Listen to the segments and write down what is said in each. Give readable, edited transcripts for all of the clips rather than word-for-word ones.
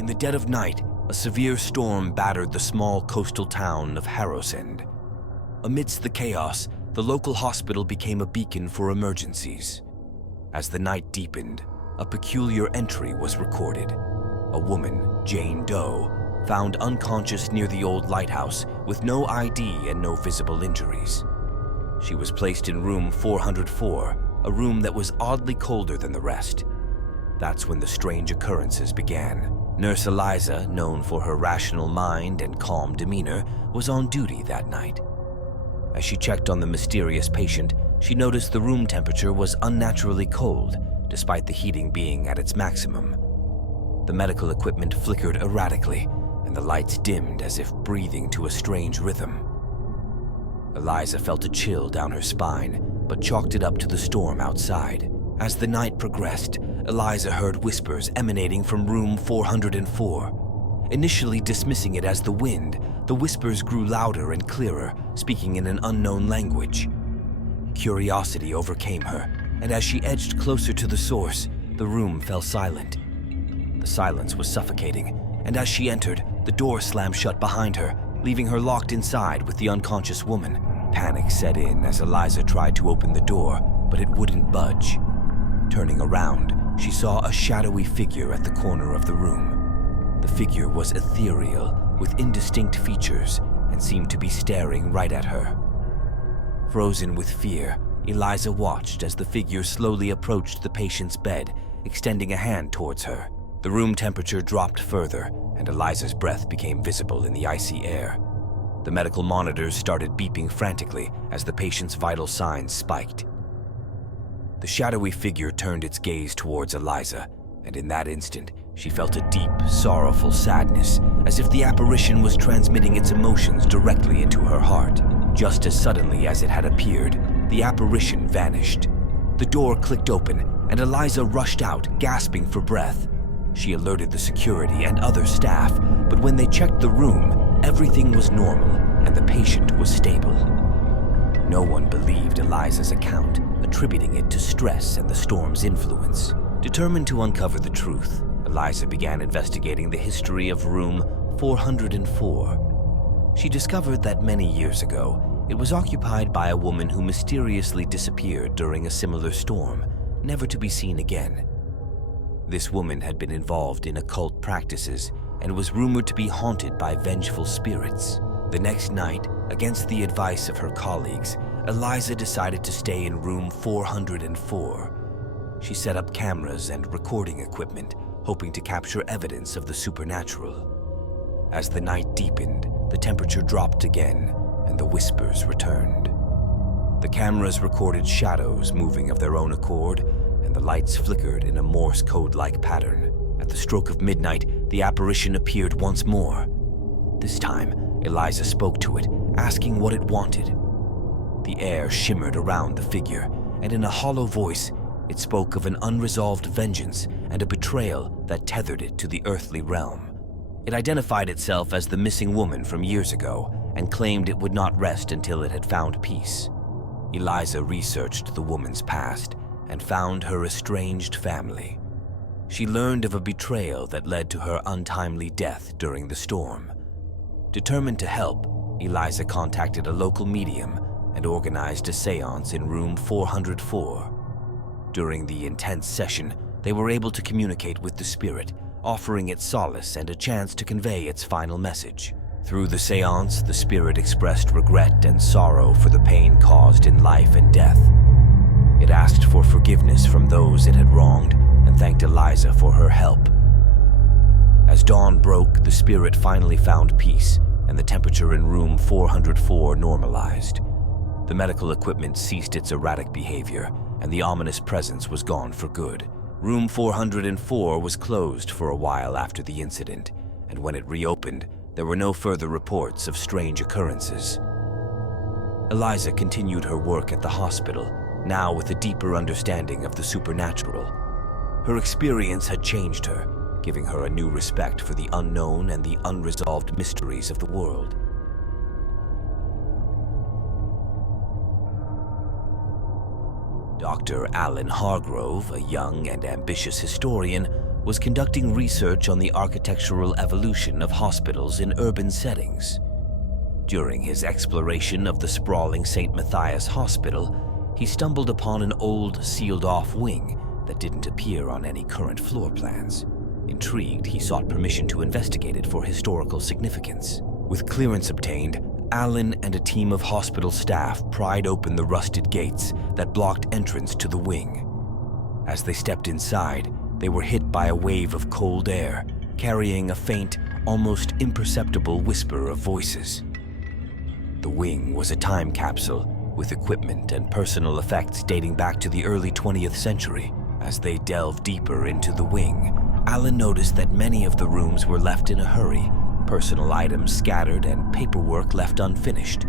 In the dead of night, a severe storm battered the small coastal town of Hargrove. Amidst the chaos, the local hospital became a beacon for emergencies. As the night deepened, a peculiar entry was recorded. A woman, Jane Doe, found unconscious near the old lighthouse with no ID and no visible injuries. She was placed in room 404, a room that was oddly colder than the rest. That's when the strange occurrences began. Nurse Eliza, known for her rational mind and calm demeanor, was on duty that night. As she checked on the mysterious patient, she noticed the room temperature was unnaturally cold, despite the heating being at its maximum. The medical equipment flickered erratically, and the lights dimmed as if breathing to a strange rhythm. Eliza felt a chill down her spine, but chalked it up to the storm outside. As the night progressed, Eliza heard whispers emanating from room 404. Initially dismissing it as the wind, the whispers grew louder and clearer, speaking in an unknown language. Curiosity overcame her, and as she edged closer to the source, the room fell silent. The silence was suffocating, and as she entered, the door slammed shut behind her, leaving her locked inside with the unconscious woman. Panic set in as Eliza tried to open the door, but it wouldn't budge. Turning around, she saw a shadowy figure at the corner of the room. The figure was ethereal, with indistinct features, and seemed to be staring right at her. Frozen with fear, Eliza watched as the figure slowly approached the patient's bed, extending a hand towards her. The room temperature dropped further, and Eliza's breath became visible in the icy air. The medical monitors started beeping frantically as the patient's vital signs spiked. The shadowy figure turned its gaze towards Eliza, and in that instant, she felt a deep, sorrowful sadness, as if the apparition was transmitting its emotions directly into her heart. Just as suddenly as it had appeared, the apparition vanished. The door clicked open, and Eliza rushed out, gasping for breath. She alerted the security and other staff, but when they checked the room, everything was normal, and the patient was stable. No one believed Eliza's account, attributing it to stress and the storm's influence. Determined to uncover the truth, Eliza began investigating the history of room 404. She discovered that many years ago, it was occupied by a woman who mysteriously disappeared during a similar storm, never to be seen again. This woman had been involved in occult practices and was rumored to be haunted by vengeful spirits. The next night, against the advice of her colleagues, Eliza decided to stay in room 404. She set up cameras and recording equipment, hoping to capture evidence of the supernatural. As the night deepened, the temperature dropped again, and the whispers returned. The cameras recorded shadows moving of their own accord, and the lights flickered in a Morse code-like pattern. At the stroke of midnight, the apparition appeared once more. This time, Eliza spoke to it, asking what it wanted. The air shimmered around the figure, and in a hollow voice, it spoke of an unresolved vengeance and a betrayal that tethered it to the earthly realm. It identified itself as the missing woman from years ago and claimed it would not rest until it had found peace. Eliza researched the woman's past and found her estranged family. She learned of a betrayal that led to her untimely death during the storm. Determined to help, Eliza contacted a local medium and organized a seance in room 404. During the intense session, they were able to communicate with the spirit, offering it solace and a chance to convey its final message. Through the seance, the spirit expressed regret and sorrow for the pain caused in life and death. It asked for forgiveness from those it had wronged and thanked Eliza for her help. As dawn broke, the spirit finally found peace, and the temperature in room 404 normalized. The medical equipment ceased its erratic behavior, and the ominous presence was gone for good. Room 404 was closed for a while after the incident, and when it reopened, there were no further reports of strange occurrences. Eliza continued her work at the hospital, now with a deeper understanding of the supernatural. Her experience had changed her, giving her a new respect for the unknown and the unresolved mysteries of the world. Dr. Alan Hargrove, a young and ambitious historian, was conducting research on the architectural evolution of hospitals in urban settings. During his exploration of the sprawling St. Matthias Hospital, he stumbled upon an old, sealed-off wing that didn't appear on any current floor plans. Intrigued, he sought permission to investigate it for historical significance. With clearance obtained, Alan and a team of hospital staff pried open the rusted gates that blocked entrance to the wing. As they stepped inside, they were hit by a wave of cold air, carrying a faint, almost imperceptible whisper of voices. The wing was a time capsule with equipment and personal effects dating back to the early 20th century. As they delved deeper into the wing, Alan noticed that many of the rooms were left in a hurry, personal items scattered and paperwork left unfinished.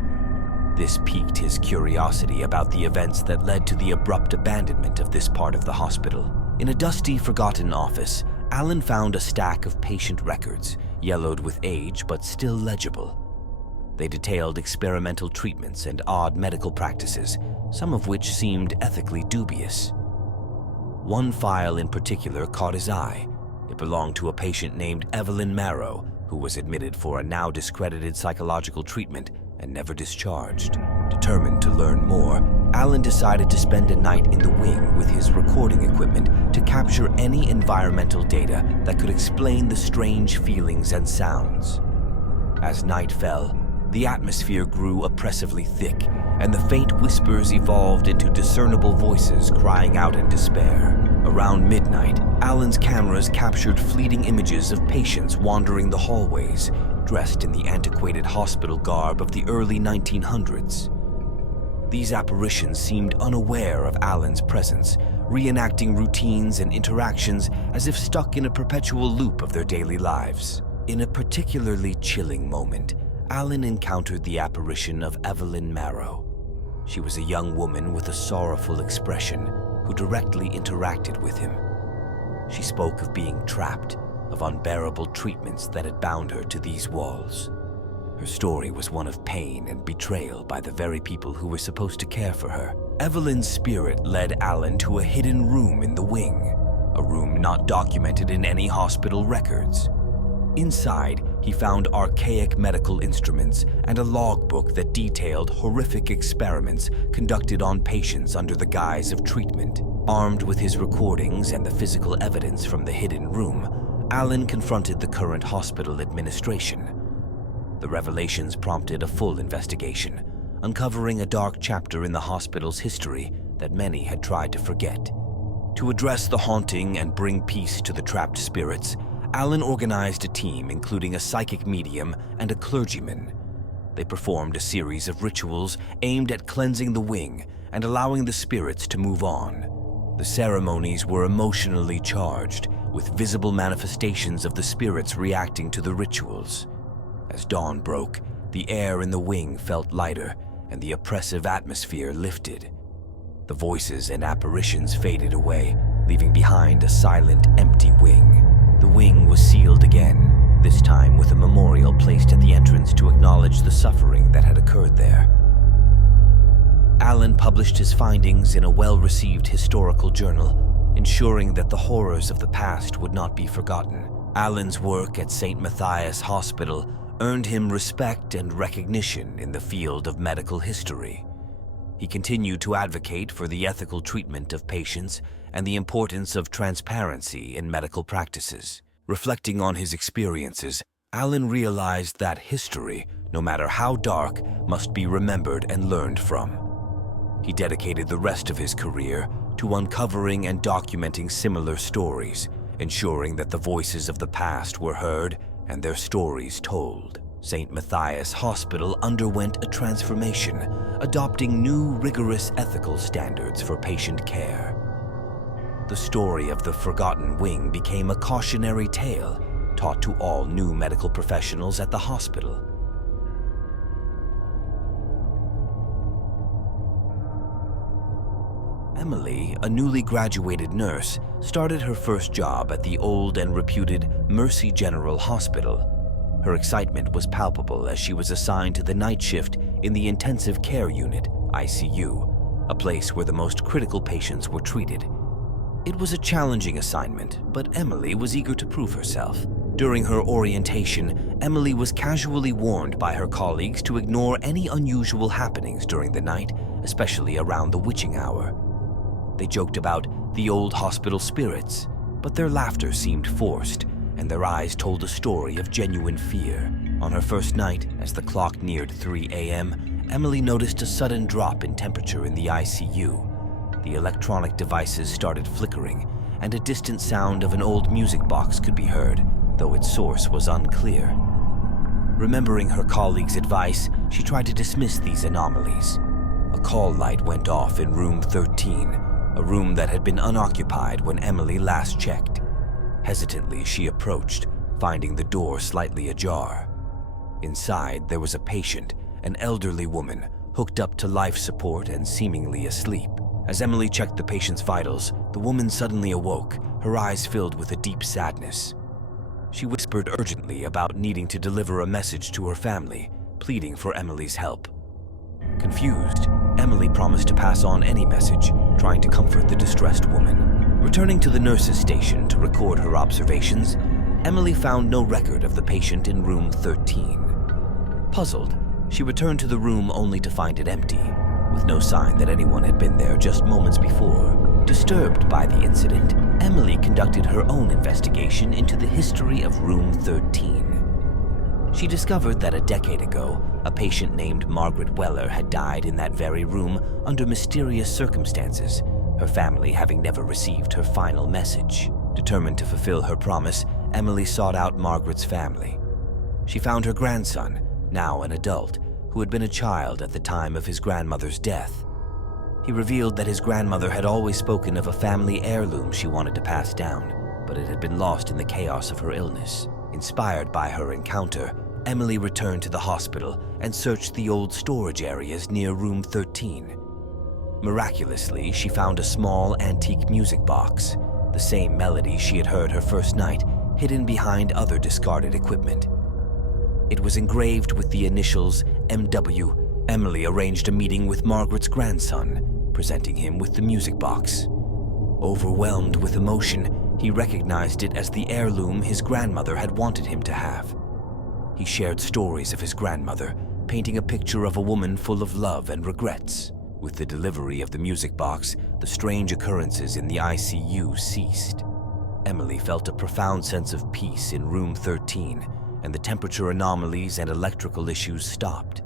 This piqued his curiosity about the events that led to the abrupt abandonment of this part of the hospital. In a dusty, forgotten office, Alan found a stack of patient records, yellowed with age but still legible. They detailed experimental treatments and odd medical practices, some of which seemed ethically dubious. One file in particular caught his eye. It belonged to a patient named Evelyn Marrow, who was admitted for a now discredited psychological treatment and never discharged. Determined to learn more, Alan decided to spend a night in the wing with his recording equipment to capture any environmental data that could explain the strange feelings and sounds. As night fell, the atmosphere grew oppressively thick, and the faint whispers evolved into discernible voices crying out in despair. Around midnight, Alan's cameras captured fleeting images of patients wandering the hallways, dressed in the antiquated hospital garb of the early 1900s. These apparitions seemed unaware of Alan's presence, reenacting routines and interactions as if stuck in a perpetual loop of their daily lives. In a particularly chilling moment, Alan encountered the apparition of Evelyn Marrow. She was a young woman with a sorrowful expression who directly interacted with him. She spoke of being trapped, of unbearable treatments that had bound her to these walls. Her story was one of pain and betrayal by the very people who were supposed to care for her. Evelyn's spirit led Alan to a hidden room in the wing, a room not documented in any hospital records. Inside, he found archaic medical instruments and a logbook that detailed horrific experiments conducted on patients under the guise of treatment. Armed with his recordings and the physical evidence from the hidden room, Alan confronted the current hospital administration. The revelations prompted a full investigation, uncovering a dark chapter in the hospital's history that many had tried to forget. To address the haunting and bring peace to the trapped spirits, Alan organized a team including a psychic medium and a clergyman. They performed a series of rituals aimed at cleansing the wing and allowing the spirits to move on. The ceremonies were emotionally charged, with visible manifestations of the spirits reacting to the rituals. As dawn broke, the air in the wing felt lighter and the oppressive atmosphere lifted. The voices and apparitions faded away, leaving behind a silent, empty wing. The wing was sealed again, this time with a memorial placed at the entrance to acknowledge the suffering that had occurred there. Alan published his findings in a well-received historical journal, ensuring that the horrors of the past would not be forgotten. Alan's work at St. Matthias Hospital earned him respect and recognition in the field of medical history. He continued to advocate for the ethical treatment of patients and the importance of transparency in medical practices. Reflecting on his experiences, Alan realized that history, no matter how dark, must be remembered and learned from. He dedicated the rest of his career to uncovering and documenting similar stories, ensuring that the voices of the past were heard and their stories told. St. Matthias Hospital underwent a transformation, adopting new rigorous ethical standards for patient care. The story of the forgotten wing became a cautionary tale taught to all new medical professionals at the hospital. Emily, a newly graduated nurse, started her first job at the old and reputed Mercy General Hospital. Her excitement was palpable as she was assigned to the night shift in the intensive care unit, ICU, a place where the most critical patients were treated. It was a challenging assignment, but Emily was eager to prove herself. During her orientation, Emily was casually warned by her colleagues to ignore any unusual happenings during the night, especially around the witching hour. They joked about the old hospital spirits, but their laughter seemed forced, and their eyes told a story of genuine fear. On her first night, as the clock neared 3 a.m., Emily noticed a sudden drop in temperature in the ICU. The electronic devices started flickering, and a distant sound of an old music box could be heard, though its source was unclear. Remembering her colleague's advice, she tried to dismiss these anomalies. A call light went off in room 13, a room that had been unoccupied when Emily last checked. Hesitantly, she approached, finding the door slightly ajar. Inside, there was a patient, an elderly woman, hooked up to life support and seemingly asleep. As Emily checked the patient's vitals, the woman suddenly awoke, her eyes filled with a deep sadness. She whispered urgently about needing to deliver a message to her family, pleading for Emily's help. Confused, Emily promised to pass on any message, trying to comfort the distressed woman. Returning to the nurse's station to record her observations, Emily found no record of the patient in room 13. Puzzled, she returned to the room only to find it empty, with no sign that anyone had been there just moments before. Disturbed by the incident, Emily conducted her own investigation into the history of room 13. She discovered that a decade ago, a patient named Margaret Weller had died in that very room under mysterious circumstances, her family having never received her final message. Determined to fulfill her promise, Emily sought out Margaret's family. She found her grandson, now an adult, who had been a child at the time of his grandmother's death. He revealed that his grandmother had always spoken of a family heirloom she wanted to pass down, but it had been lost in the chaos of her illness. Inspired by her encounter, Emily returned to the hospital and searched the old storage areas near room 13. Miraculously, she found a small antique music box, the same melody she had heard her first night, hidden behind other discarded equipment. It was engraved with the initials MW. Emily arranged a meeting with Margaret's grandson, presenting him with the music box. Overwhelmed with emotion, he recognized it as the heirloom his grandmother had wanted him to have. He shared stories of his grandmother, painting a picture of a woman full of love and regrets. With the delivery of the music box, the strange occurrences in the ICU ceased. Emily felt a profound sense of peace in room 13, and the temperature anomalies and electrical issues stopped.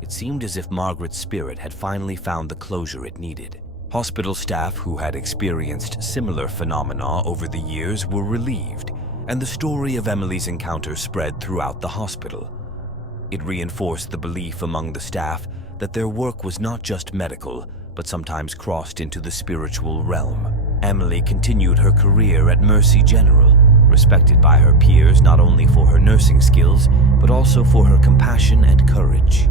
It seemed as if Margaret's spirit had finally found the closure it needed. Hospital staff who had experienced similar phenomena over the years were relieved, and the story of Emily's encounter spread throughout the hospital. It reinforced the belief among the staff that their work was not just medical, but sometimes crossed into the spiritual realm. Emily continued her career at Mercy General, respected by her peers not only for her nursing skills, but also for her compassion and courage.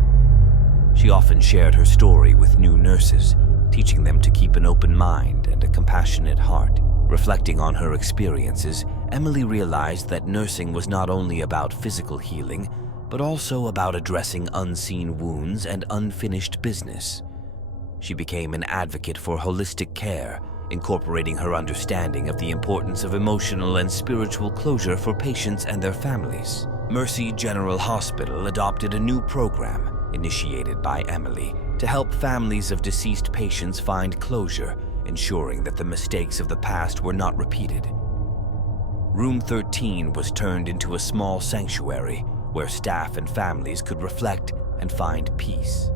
She often shared her story with new nurses, teaching them to keep an open mind and a compassionate heart. Reflecting on her experiences, Emily realized that nursing was not only about physical healing, but also about addressing unseen wounds and unfinished business. She became an advocate for holistic care, incorporating her understanding of the importance of emotional and spiritual closure for patients and their families. Mercy General Hospital adopted a new program, initiated by Emily, to help families of deceased patients find closure, ensuring that the mistakes of the past were not repeated. Room 13 was turned into a small sanctuary where staff and families could reflect and find peace.